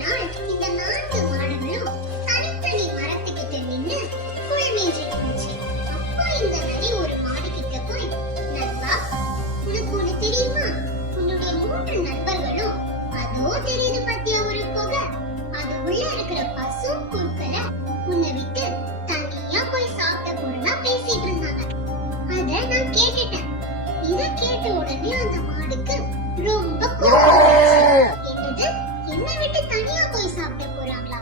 நாள் இந்த 4 மாடுகளும் தனித்தனி மரத்துக்கிட்ட நின்னு புல் மேய்ஞ்சிட்டு இருந்துச்சு. அப்போ இந்த நரி ஒரு மாடு கிட்ட போய், நண்பா, உனக்கு ஒண்ணு தெரியுமா? உன்னுடைய 3 நண்பர்களும் அதோ தெரியுது பாத்தியா ஒரு குகை, அது உள்ள இருக்கிற பசு புற்களை உன்னை விட்டு தனியா போய் சாப்பிட போறதா பேசிட்டு இருந்தாங்க. அத நான் கேட்டுட்டேன். இத கேட்ட உடனே அந்த மாடுக்கு ரொம்ப கோபம் வந்துச்சு. என்னது, என்னை விட்டு தனியா போய் சாப்பிட போறாங்களா?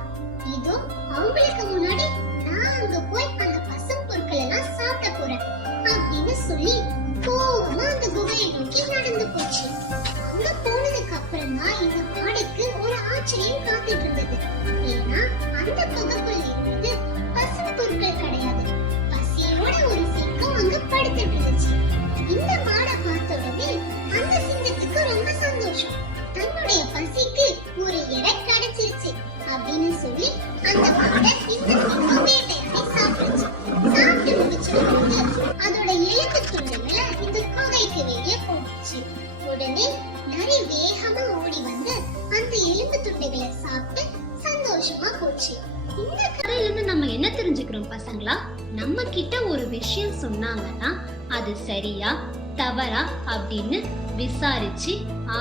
இதோ அவங்களுக்கு முன்னாடி நான் அங்க போய் அந்த பசும் பொருட்கள் எல்லாம் சாப்பிட போறேன் அப்படின்னு சொல்லி கோவமா அந்த குகையை நோக்கி நடந்து போச்சு. அங்க போனதுக்கு அப்புறம் தான் இந்த மாடுக்கு ஒரு ஆச்சரியம் காத்துட்டு இருந்தது. ஏன்னா அந்த குகைக்குள்ள இருந்தது பசும் பொருட்கள் கிடையாது, பசியோட ஒரு சிங்கம் அங்க படுத்துட்டு இருந்துச்சு. இந்த மாடை பார்த்த உடனே அந்த சிங்கத்துக்கு ரொம்ப சந்தோஷம். தன்னுடைய பசிக்கு ஒரு இறை கிடைச்சிருச்சு அப்படின்னு சொல்லி அந்த மாடை இந்த சிங்கம் வேட்டையாடி சாப்பிடுச்சு. சாப்பிட்டு முடிச்சிடும்போது அதோட எலும்பு துண்டுகளை இந்த குகைக்கு வெளியே போட்டுச்சு. உடனே நரி வேகமா ஓடி வந்து அந்த எலும்பு துண்டுகளை சாப்பிட்டு சந்தோஷமா போச்சு. இந்த கதையில இருந்து நம்ம என்ன தெரிஞ்சுக்கிறோம் பசங்களா? நம்ம கிட்ட ஒரு விஷயம் சொன்னாங்கன்னா அது சரியா தவறா அப்படின்னு விசாரிச்சு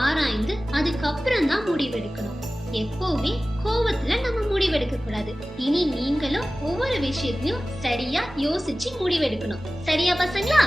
ஆராய்ந்து அதுக்கப்புறம் தான் முடிவெடுக்கணும். எப்பவுமே கோவத்துல நம்ம முடிவெடுக்க கூடாது. இனி நீங்களும் ஒவ்வொரு விஷயத்தையும் சரியா யோசிச்சு முடிவெடுக்கணும். சரியா பசங்களா?